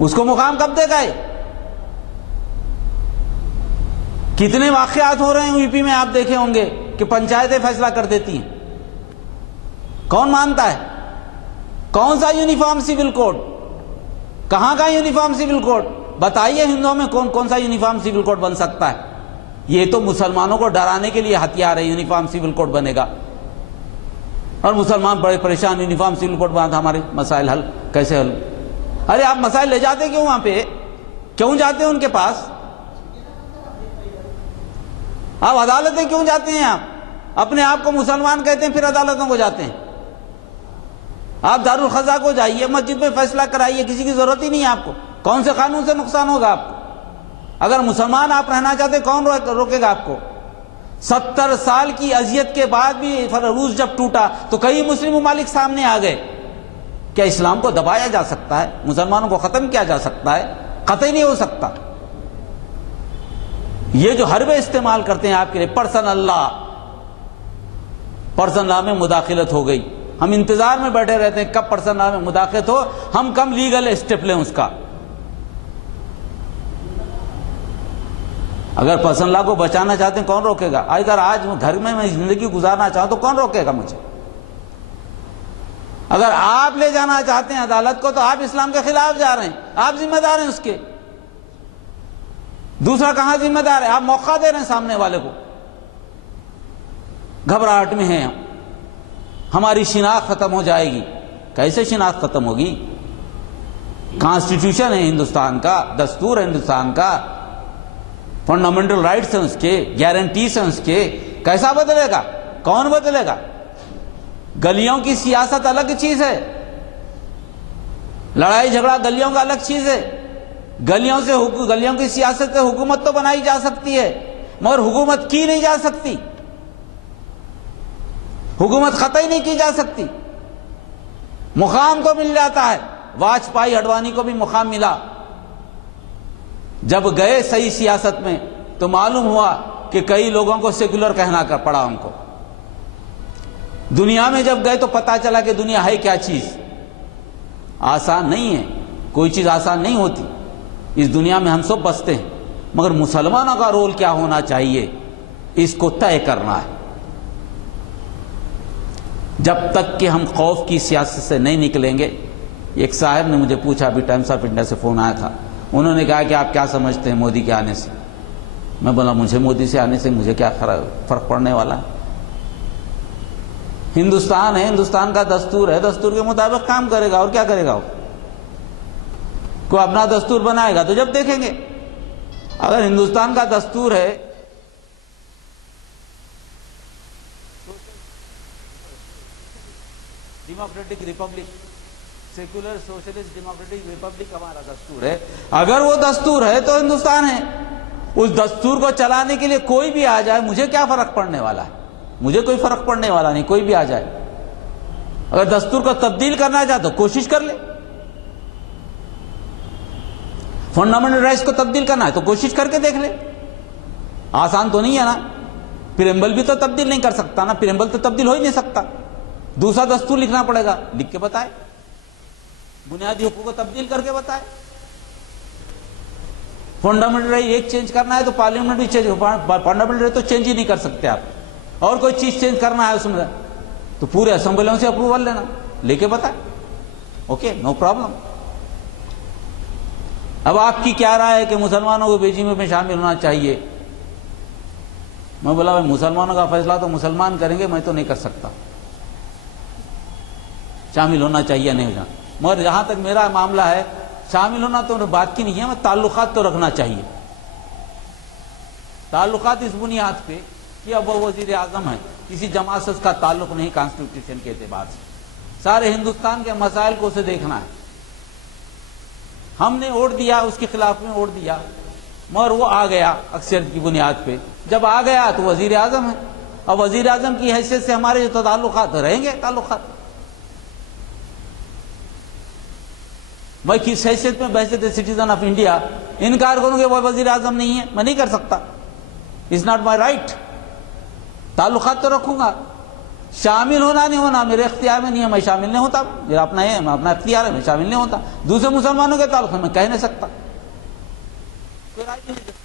اس کو مقام کب دے گا؟ کتنے واقعات ہو رہے ہیں یو پی میں, آپ دیکھے ہوں گے کہ پنچایتیں فیصلہ کر دیتی ہیں. کون مانتا ہے؟ کون سا یونیفارم سول کوڈ؟ کہاں کا یونیفارم سول کوڈ؟ بتائیے ہندوؤں میں کون سا یونیفارم سول کوڈ بن سکتا ہے؟ یہ تو مسلمانوں کو ڈرانے کے لیے ہتھیار ہے. یونیفارم سول کوڈ بنے گا اور مسلمان بڑے پریشان, یونیفارم سول کوڈ بنا تھا, ہمارے مسائل حل کیسے حل؟ ارے آپ مسائل لے جاتے کیوں وہاں پہ؟ کیوں جاتے ہیں ان کے پاس؟ آپ عدالتیں کیوں جاتے ہیں؟ آپ اپنے آپ کو مسلمان کہتے ہیں پھر عدالتوں کو جاتے ہیں. آپ دارالخضا کو جائیے, مسجد میں فیصلہ کرائیے, کسی کی ضرورت ہی نہیں ہے آپ کو. کون سے قانون سے نقصان ہوگا آپ کو؟ اگر مسلمان آپ رہنا چاہتے کون روکے گا آپ کو؟ 70 سال کی اذیت کے بعد بھی روس جب ٹوٹا تو کئی مسلم ممالک سامنے آ گئے. کیا اسلام کو دبایا جا سکتا ہے؟ مسلمانوں کو ختم کیا جا سکتا ہے؟ قطعی نہیں ہو سکتا. یہ جو حربے استعمال کرتے ہیں آپ کے لیے, پرسنل لا میں مداخلت ہو گئی. ہم انتظار میں بیٹھے رہتے ہیں کب پرسنل لا میں مداخلت ہو, ہم کم لیگل اسٹیپ لیں اس کا. اگر پرسنل لا کو بچانا چاہتے ہیں کون روکے گا؟ اگر آج گھر میں زندگی گزارنا چاہوں تو کون روکے گا مجھے؟ اگر آپ لے جانا چاہتے ہیں عدالت کو تو آپ اسلام کے خلاف جا رہے ہیں, آپ ذمہ دار ہیں اس کے. دوسرا کہاں ذمہ دار ہے؟ آپ موقع دے رہے ہیں سامنے والے کو. گھبراہٹ میں ہیں, ہماری شناخت ختم ہو جائے گی. کیسے شناخت ختم ہوگی؟ کانسٹیٹیوشن ہے ہندوستان کا, دستور ہے ہندوستان کا, فنڈامنٹل رائٹس ہیں اس کے, گارنٹیز ہیں اس کے. کیسا بدلے گا؟ کون بدلے گا؟ گلیوں کی سیاست الگ چیز ہے, لڑائی جھگڑا گلیوں کا الگ چیز ہے. گلیوں کی سیاست سے حکومت تو بنائی جا سکتی ہے مگر حکومت کی نہیں جا سکتی, حکومت قطعی نہیں کی جا سکتی. مقام تو مل جاتا ہے. واجپئی اڈوانی کو بھی مقام ملا. جب گئے صحیح سیاست میں تو معلوم ہوا کہ کئی لوگوں کو سیکولر کہنا پڑا ان کو. دنیا میں جب گئے تو پتا چلا کہ دنیا ہے کیا چیز. آسان نہیں ہے, کوئی چیز آسان نہیں ہوتی. اس دنیا میں ہم سب بستے ہیں, مگر مسلمانوں کا رول کیا ہونا چاہیے اس کو طے کرنا ہے. جب تک کہ ہم خوف کی سیاست سے نہیں نکلیں گے. ایک صاحب نے مجھے پوچھا, ابھی ٹائمز آف انڈیا سے فون آیا تھا, انہوں نے کہا کہ آپ کیا سمجھتے ہیں مودی کے آنے سے؟ میں بولا مجھے مودی سے آنے سے مجھے کیا فرق پڑنے والا ہے. ہندوستان ہے, ہندوستان کا دستور ہے, دستور کے مطابق کام کرے گا. اور کیا کرے گا وہ؟ کوئی اپنا دستور بنائے گا تو جب دیکھیں گے. اگر ہندوستان کا دستور ہے democratic republic, secular socialist democratic republic ہمارا دستور ہے, اگر وہ دستور ہے تو ہندوستان ہے. اس دستور کو چلانے کے لیے کوئی بھی آ جائے مجھے کیا فرق پڑنے والا ہے؟ مجھے کوئی فرق پڑنے والا نہیں, کوئی بھی آ جائے. اگر دستور کو تبدیل کرنا چاہے تو کوشش کر لے، فنڈامنٹل رائٹس کو تبدیل کرنا ہے تو کوشش کر کے دیکھ لے. آسان تو نہیں ہے نا، پریمبل بھی تو تبدیل نہیں کر سکتا نا، پریمبل تو تبدیل ہو ہی نہیں سکتا، دوسرا دستور لکھنا پڑے گا، لکھ کے بتائے، بنیادی حقوق کو تبدیل کر کے بتائے. فنڈامنٹل رائٹ ایک چینج کرنا ہے تو پارلیمنٹ بھی چینج، فنڈامنٹل رائٹ تو چینج ہی نہیں کر سکتے آپ. اور کوئی چیز چینج کرنا ہے اس میں تو پورے اسمبلیوں سے اپروول لینا، لے کے بتائے، اوکے نو پرابلم. اب آپ کی کیا رائے ہے کہ مسلمانوں کو بیجنگ میں شامل ہونا چاہیے؟ میں بولا بھائی مسلمانوں کا فیصلہ تو مسلمان کریں گے، میں تو نہیں کر سکتا شامل ہونا چاہیے نہیں ہونا. مگر جہاں تک میرا معاملہ ہے، شامل ہونا تو بات کی نہیں ہے، میں تعلقات تو رکھنا چاہیے. تعلقات اس بنیاد پہ کہ اب وہ وزیر اعظم ہے، کسی جماعت سے اس کا تعلق نہیں کانسٹیٹیوشن کے اعتبار سے، سارے ہندوستان کے مسائل کو اسے دیکھنا ہے. ہم نے ووٹ دیا، اس کے خلاف میں ووٹ دیا، مگر وہ آ گیا اکثریت کی بنیاد پہ. جب آ گیا تو وزیر اعظم ہے، اور وزیر اعظم کی حیثیت سے ہمارے جو تعلقات رہیں گے تعلقات. میں کس حیثیت میں بحیثیت سٹیزن آف انڈیا انکار کروں گے وہ وزیر اعظم نہیں ہے؟ میں نہیں کر سکتا، اٹس ناٹ مائی رائٹ. تعلقات تو رکھوں گا، شامل ہونا نہیں ہونا میرے اختیار میں نہیں ہے، میں شامل نہیں ہوتا، میرا اپنا ہے، میں اپنا اختیار ہے، میں شامل نہیں ہوتا. دوسرے مسلمانوں کے تعلق میں کہہ نہیں سکتا، کوئی رائے نہیں.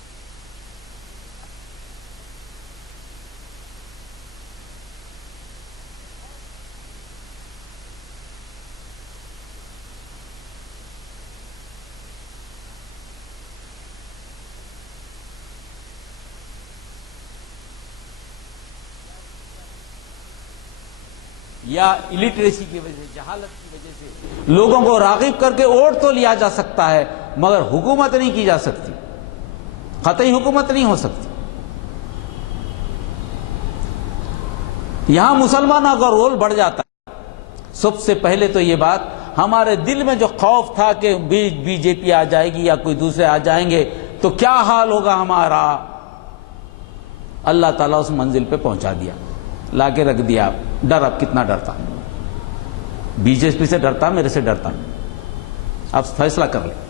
یا الٹریسی کی وجہ سے، جہالت کی وجہ سے لوگوں کو راغب کر کے ووٹ تو لیا جا سکتا ہے، مگر حکومت نہیں کی جا سکتی، قطعی حکومت نہیں ہو سکتی. یہاں مسلمانوں کا رول بڑھ جاتا ہے. سب سے پہلے تو یہ بات، ہمارے دل میں جو خوف تھا کہ بی جے پی آ جائے گی یا کوئی دوسرے آ جائیں گے تو کیا حال ہوگا ہمارا، اللہ تعالیٰ اس منزل پہ پہنچا دیا، لا کے رکھ دیا. ڈر، اب کتنا ڈرتا، بی جے پی سے ڈرتا، میرے سے ڈرتا. اب فیصلہ کر لیں.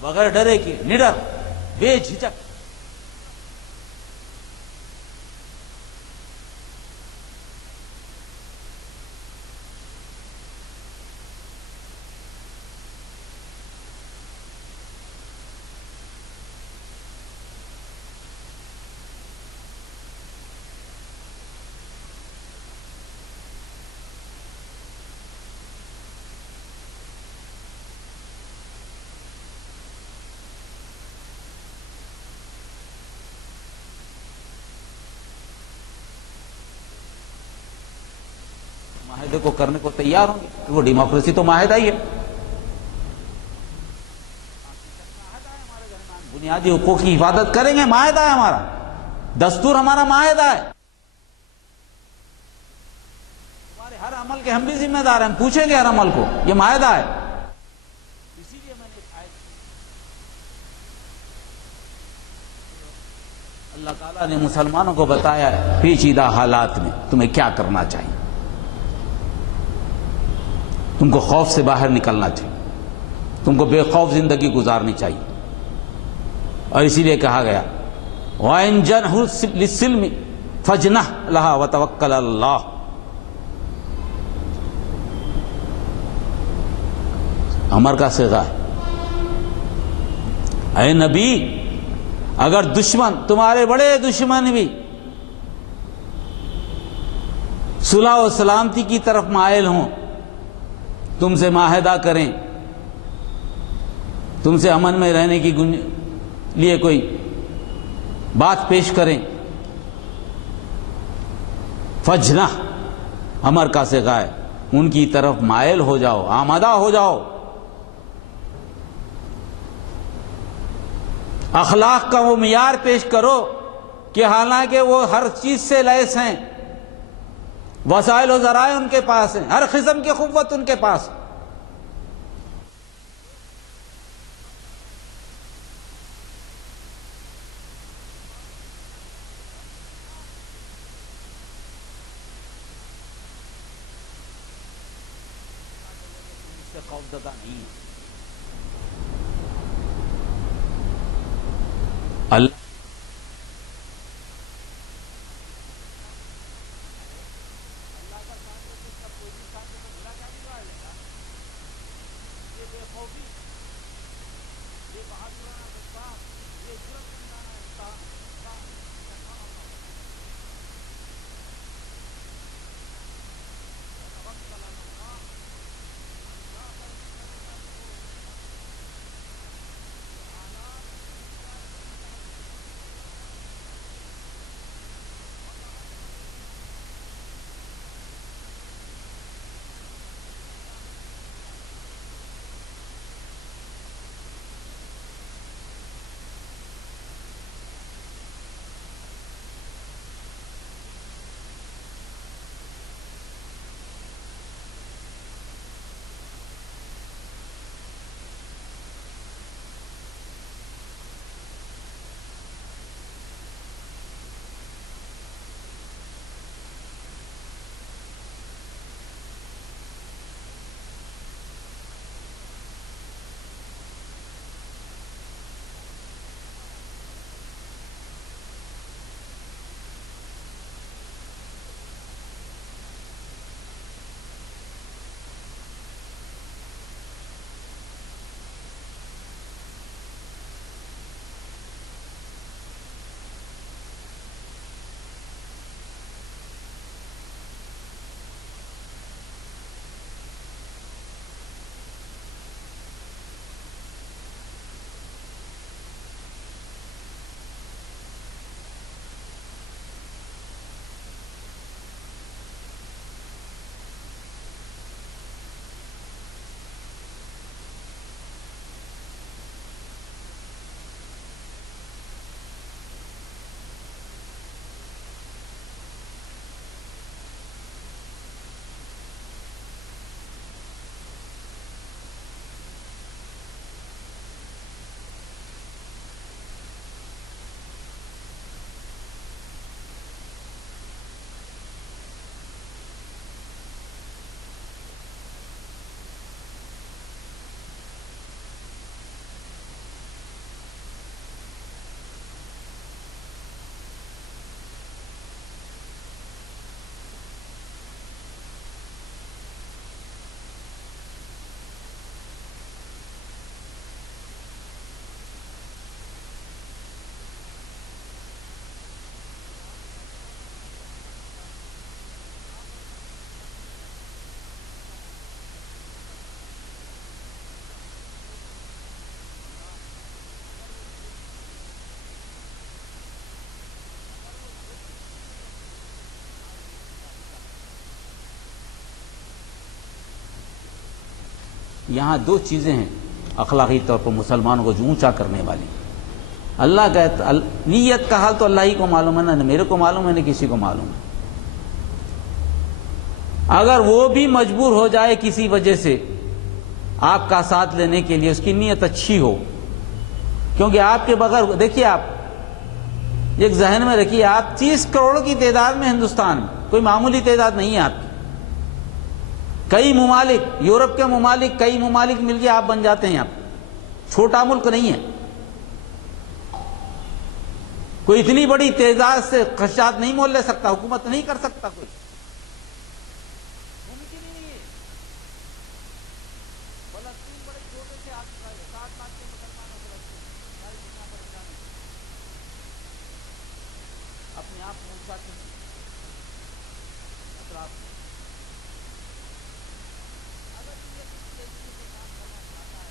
بغیر ڈرے کے، نڈر، بے جھجک. معاہدے کو کرنے کو تیار ہوں گے، وہ ڈیموکریسی تو معاہدہ ہی ہے. بنیادی حقوق کی حفاظت کریں گے، معاہدہ ہے ہمارا، دستور ہمارا معاہدہ ہے. ہمارے ہر عمل کے ہم بھی ذمہ دار ہیں، ہم پوچھیں گے ہر عمل کو، یہ معاہدہ ہے. اسی لیے میں نے اللہ تعالیٰ نے مسلمانوں کو بتایا ہے پیچیدہ حالات میں تمہیں کیا کرنا چاہیے. تم کو خوف سے باہر نکلنا چاہیے، تم کو بے خوف زندگی گزارنی چاہیے. اور اسی لیے کہا گیا وَإِن جَنَحُوا لِلسِّلْمِ فَاجْنَحْ لَهَا وَتَوَكَّلْ عَلَى اللَّهِ. امر کا صیغہ ہے. اے نبی، اگر دشمن، تمہارے بڑے دشمن بھی صلح و سلامتی کی طرف مائل ہوں، تم سے معاہدہ کریں، تم سے امن میں رہنے کی لیے کوئی بات پیش کریں، فجنح امر کا صیغہ ہے، ان کی طرف مائل ہو جاؤ، آمادہ ہو جاؤ، اخلاق کا وہ معیار پیش کرو کہ حالانکہ وہ ہر چیز سے لیس ہیں، وسائل و ذرائع ان کے پاس ہیں، ہر قسم کی قوت ان کے پاس ہے، اس سے خوف زدہ نہیں ہے۔ اللہ یہاں دو چیزیں ہیں اخلاقی طور پر مسلمانوں کو جو اونچا کرنے والی۔ اللہ کا نیت کا حال تو اللہ ہی کو معلوم ہے، نہ میرے کو معلوم ہے نہ کسی کو معلوم ہے۔ اگر وہ بھی مجبور ہو جائے کسی وجہ سے آپ کا ساتھ لینے کے لیے، اس کی نیت اچھی ہو، کیونکہ آپ کے بغیر دیکھیے، آپ ایک ذہن میں رکھیے، آپ 30 کروڑ کی تعداد میں ہندوستان میں، کوئی معمولی تعداد نہیں ہے آپ کی۔ کئی ممالک، یورپ کے ممالک، کئی ممالک مل کے آپ بن جاتے ہیں، آپ چھوٹا ملک نہیں ہے۔ کوئی اتنی بڑی تعداد سے خدشات نہیں مول لے سکتا، حکومت نہیں کر سکتا کوئی، ممکن ہی نہیں ہے۔ فلسطین بڑے چھوٹے سے آپ 7 لاکھ کے مسلمانوں فلسطین ساری دنیا پر جانے اپنے آپ کو اونچا کر اطراف میں اگر یہ کسی طریقے سے کام کرنا چاہتا ہے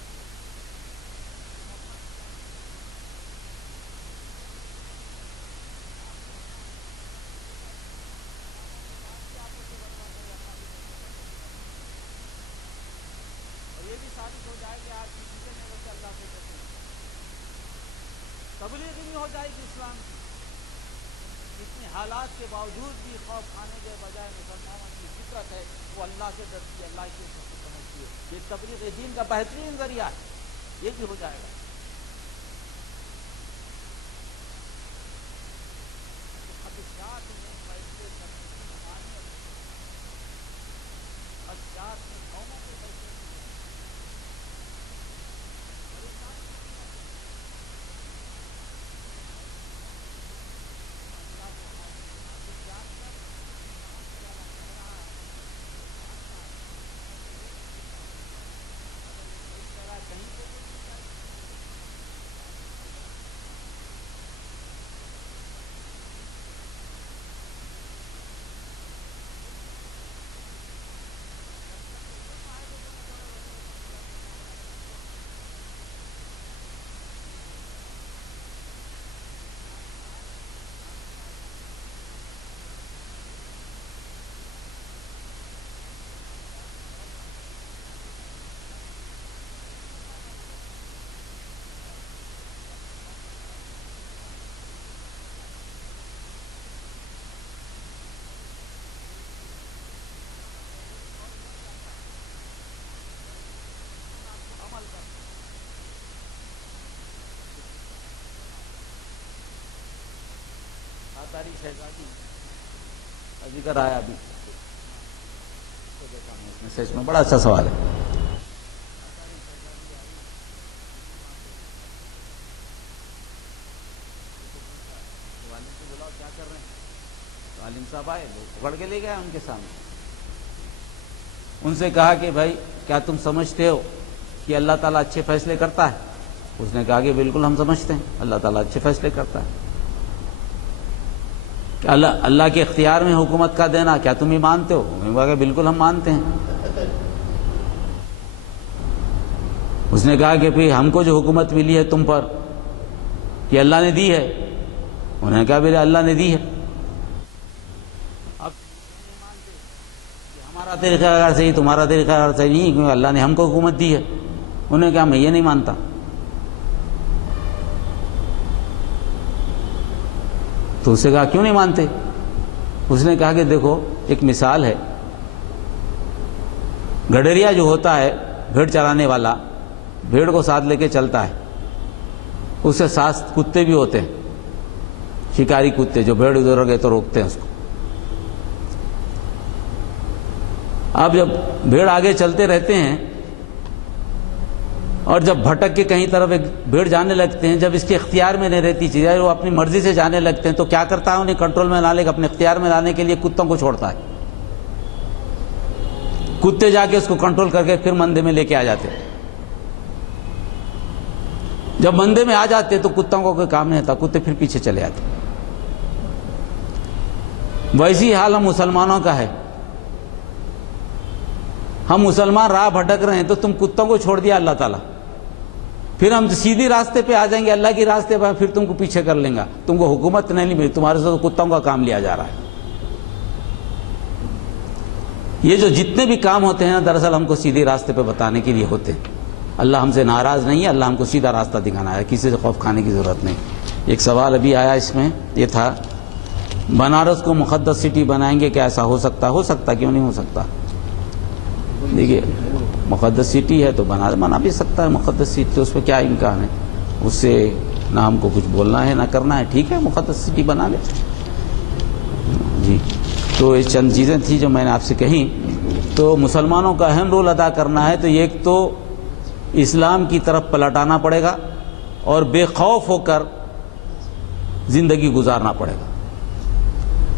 اور یہ بھی ثابت ہو جائے کہ آپ کسی سے نہیں بلکہ اللہ سے ڈرتے ہیں، تبلیغ بھی ہو جائے گی اسلام کی، اتنے حالات کے باوجود بھی خوف کھانے کے بجائے مسلمانوں کی فطرت ہے وہ اللہ سے ڈرتی ہے، اللہ کی عزت کو سمجھتی ہے، یہ تبلیغ دین کا بہترین ذریعہ ہے، یہ بھی ہو جائے گا۔ خدشات میں فیصلے کرنے کی ممانعت، خدشات میں قوموں کے فیصلے کی تاریخ شہزادی کا ذکر آیا ابھی میسج میں، بڑا اچھا سوال ہے۔ والد سے بلاؤ کیا کر رہے ہیں، تو عالم صاحب آئے، لوگ پکڑ کے لے گئے ان کے سامنے، ان سے کہا کہ بھائی کیا تم سمجھتے ہو کہ اللہ تعالیٰ اچھے فیصلے کرتا ہے؟ اس نے کہا کہ بالکل ہم سمجھتے ہیں اللہ تعالیٰ اچھے فیصلے کرتا ہے۔ کہ اللہ کے اختیار میں حکومت کا دینا کیا تم ہی مانتے ہو؟ میں نے کہا کہ بالکل ہم مانتے ہیں۔ اس نے کہا کہ پھر ہم کو جو حکومت ملی ہے تم پر یہ اللہ نے دی ہے؟ انہوں نے کہا بھی اللہ نے دی ہے۔ اب مانتے کہ ہمارا طریقہ کار صحیح تمہارا طریقہ کار صحیح نہیں، کیونکہ اللہ نے ہم کو حکومت دی ہے۔ انہوں نے کہا میں یہ نہیں مانتا۔ تو اس سے کہا کیوں نہیں مانتے؟ اس نے کہا کہ دیکھو ایک مثال ہے، گڈریا جو ہوتا ہے بھیڑ چرانے والا، بھیڑ کو ساتھ لے کے چلتا ہے، اس سے ساتھ کتے بھی ہوتے ہیں، شکاری کتے جو بھیڑ ادھر گئے تو روکتے ہیں اس کو۔ اب جب بھیڑ آگے چلتے رہتے ہیں اور جب بھٹک کے کہیں طرف ایک بھیڑ جانے لگتے ہیں، جب اس کے اختیار میں نہیں رہتی چیزیں، وہ اپنی مرضی سے جانے لگتے ہیں، تو کیا کرتا ہے؟ انہیں کنٹرول میں لانے کے، اپنے اختیار میں لانے کے لیے کتوں کو چھوڑتا ہے۔ کتے جا کے اس کو کنٹرول کر کے پھر مندے میں لے کے آ جاتے ہیں۔ جب مندے میں آ جاتے تو کتوں کو کوئی کام نہیں ہوتا، کتے پھر پیچھے چلے آتے۔ ویسی حال ہم مسلمانوں کا ہے، ہم مسلمان راہ بھٹک رہے ہیں تو تم کتوں کو چھوڑ دیا اللہ تعالیٰ، پھر ہم سیدھی راستے پہ آ جائیں گے، اللہ کی راستے پہ پھر تم کو پیچھے کر لیں گا، تم کو حکومت نہیں ملی، تمہارے سے کتوں کا کام لیا جا رہا ہے۔ یہ جو جتنے بھی کام ہوتے ہیں دراصل ہم کو سیدھے راستے پہ بتانے کے لیے ہوتے ہیں۔ اللہ ہم سے ناراض نہیں ہے، اللہ ہم کو سیدھا راستہ دکھانا ہے، کسی سے خوف کھانے کی ضرورت نہیں۔ ایک سوال ابھی آیا اس میں، یہ تھا بنارس کو مقدس سٹی بنائیں گے، کیا ایسا ہو سکتا؟ ہو سکتا، کیوں نہیں ہو سکتا؟ دیکھیے مقدس سٹی ہے تو بنا بھی سکتا ہے مقدس سٹی، تو اس پہ کیا امکان ہے؟ اس سے نہ ہم کو کچھ بولنا ہے نہ کرنا ہے، ٹھیک ہے مقدس سٹی بنا لے۔ جی تو یہ چند چیزیں تھیں جو میں نے آپ سے کہیں۔ تو مسلمانوں کا اہم رول ادا کرنا ہے، تو ایک تو اسلام کی طرف پلٹانا پڑے گا اور بے خوف ہو کر زندگی گزارنا پڑے گا۔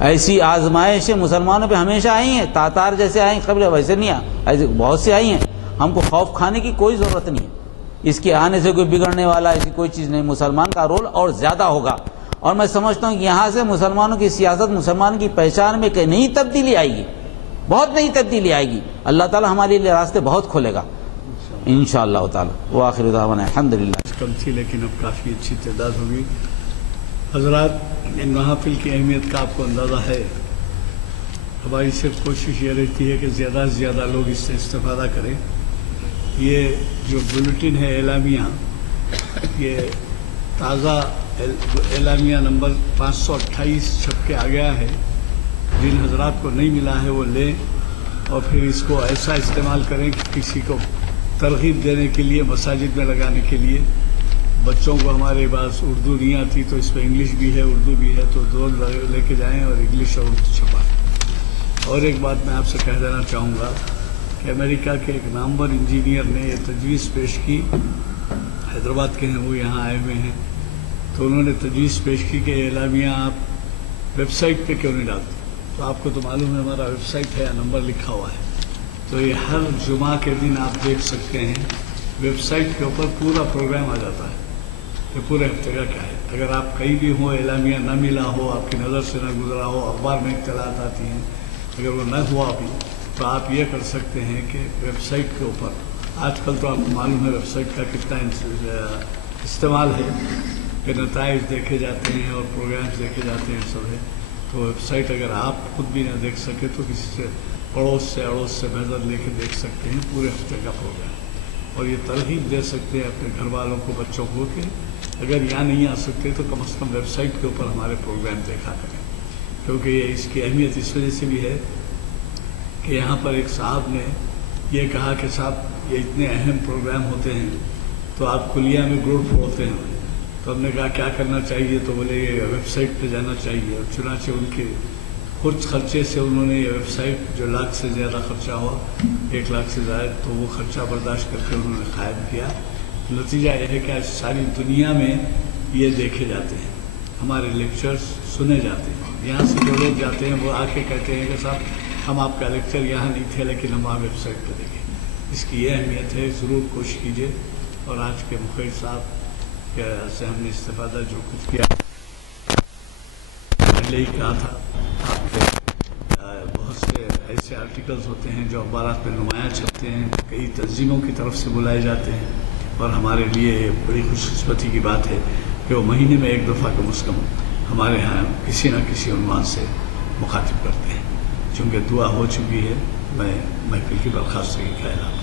ایسی آزمائشیں مسلمانوں پہ ہمیشہ آئی ہیں، تاتار جیسے آئیں قبل، ویسے نہیں ایسے بہت سے آئی ہیں۔ ہم کو خوف کھانے کی کوئی ضرورت نہیں ہے، اس کے آنے سے کوئی بگڑنے والا ایسی کوئی چیز نہیں۔ مسلمان کا رول اور زیادہ ہوگا، اور میں سمجھتا ہوں کہ یہاں سے مسلمانوں کی سیاست، مسلمان کی پہچان میں کہیں نئی تبدیلی آئے گی۔ بہت نئی تبدیلی آئے گی. اللہ تعالی ہمارے لیے راستے بہت کھولے گا انشاءاللہ تعالی. وآخر دعوانا الحمدللہ. کم تھی لیکن اب کافی اچھی تعداد ہوگی. حضرات، ان محافل کی اہمیت کا آپ کو اندازہ ہے. ہماری صرف کوشش یہ رہتی ہے کہ زیادہ سے زیادہ لوگ اس سے استفادہ کریں. یہ جو بلیٹن ہے اعلامیہ، یہ تازہ اعلامیہ نمبر 528 چھپ کے آ گیا ہے. جن حضرات کو نہیں ملا ہے وہ لیں اور پھر اس کو ایسا استعمال کریں کہ کسی کو ترغیب دینے کے لیے، مساجد میں لگانے کے لیے. بچوں کو ہمارے پاس اردو نہیں آتی تو اس پہ انگلش بھی ہے اردو بھی ہے، تو دو لے کے جائیں اور انگلش اور اردو چھپائیں. اور ایک بات میں آپ سے کہہ دینا چاہوں گا کہ امریکہ کے ایک نامور انجینئر نے یہ تجویز پیش کی، حیدرآباد کے ہیں وہ، یہاں آئے ہوئے ہیں. تو انہوں نے تجویز پیش کی کہ یہ اعلامیہ آپ ویب سائٹ پہ کیوں نہیں ڈالتے. تو آپ کو تو معلوم ہے ہمارا ویب سائٹ ہے، نمبر لکھا ہوا ہے. تو یہ ہر جمعہ کے دن آپ دیکھ سکتے ہیں، ویب سائٹ کے اوپر پورا پروگرام آ جاتا ہے کہ پورے ہفتے کا کیا ہے. اگر آپ کہیں بھی ہوں، اعلامیہ نہ ملا ہو، آپ کی نظر سے نہ گزرا ہو، اخبار میں اطلاعات آتی ہیں، اگر وہ نہ ہوا بھی تو آپ یہ کر سکتے ہیں کہ ویب سائٹ کے اوپر، آج کل تو آپ کو معلوم ہے ویب سائٹ کا کتنا استعمال ہے کہ نتائج دیکھے جاتے ہیں اور پروگرامز دیکھے جاتے ہیں، سب ہے. تو ویب سائٹ اگر آپ خود بھی نہ دیکھ سکے تو کسی سے پڑوس سے نظر لے کے دیکھ سکتے ہیں پورے ہفتے کا پروگرام. اور یہ ترغیب دے سکتے ہیں اپنے گھر والوں کو، بچوں کو، کہ اگر یہاں نہیں آ سکتے تو کم از کم ویب سائٹ کے اوپر ہمارے پروگرام دیکھا کریں. کیونکہ یہ اس کی اہمیت اس وجہ سے بھی ہے کہ یہاں پر ایک صاحب نے یہ کہا کہ صاحب یہ اتنے اہم پروگرام ہوتے ہیں تو آپ کلیہ میں گروپ پھوڑتے ہیں. تو ہم نے کہا کیا کرنا چاہیے، تو بولے یہ ویب سائٹ پہ جانا چاہیے. اور چنانچہ ان کے خود خرچے سے انہوں نے یہ ویب سائٹ، جو لاکھ سے زیادہ خرچہ ہوا، 1 لاکھ سے زائد، تو وہ خرچہ برداشت کر کے انہوں نے قائم کیا. نتیجہ یہ ہے کہ آج ساری دنیا میں یہ دیکھے جاتے ہیں، ہمارے لیکچرز سنے جاتے ہیں. یہاں سے جو لوگ جاتے ہیں وہ آ کے کہتے ہیں کہ صاحب ہم آپ کا لیکچر یہاں نہیں تھے لیکن ہم آپ ویب سائٹ پہ دیکھیں. اس کی یہ اہمیت ہے، ضرور کوشش کیجیے. اور آج کے مخیر صاحب سے ہم نے استفادہ جو کچھ کیا، پہلے ہی کہا تھا آپ کے بہت سے ایسے آرٹیکلز ہوتے ہیں جو اخبارات میں نمایاں چھپتے ہیں، کئی تنظیموں کی طرف سے بلائے جاتے ہیں. اور ہمارے لیے بڑی خوش قسمتی کی بات ہے کہ وہ مہینے میں 1 دفعہ کم از کم ہمارے ہاں کسی نہ کسی عنوان سے مخاطب کرتے ہیں. چونکہ دعا ہو چکی ہے، میں محفل کی برخاستگی کا اعلان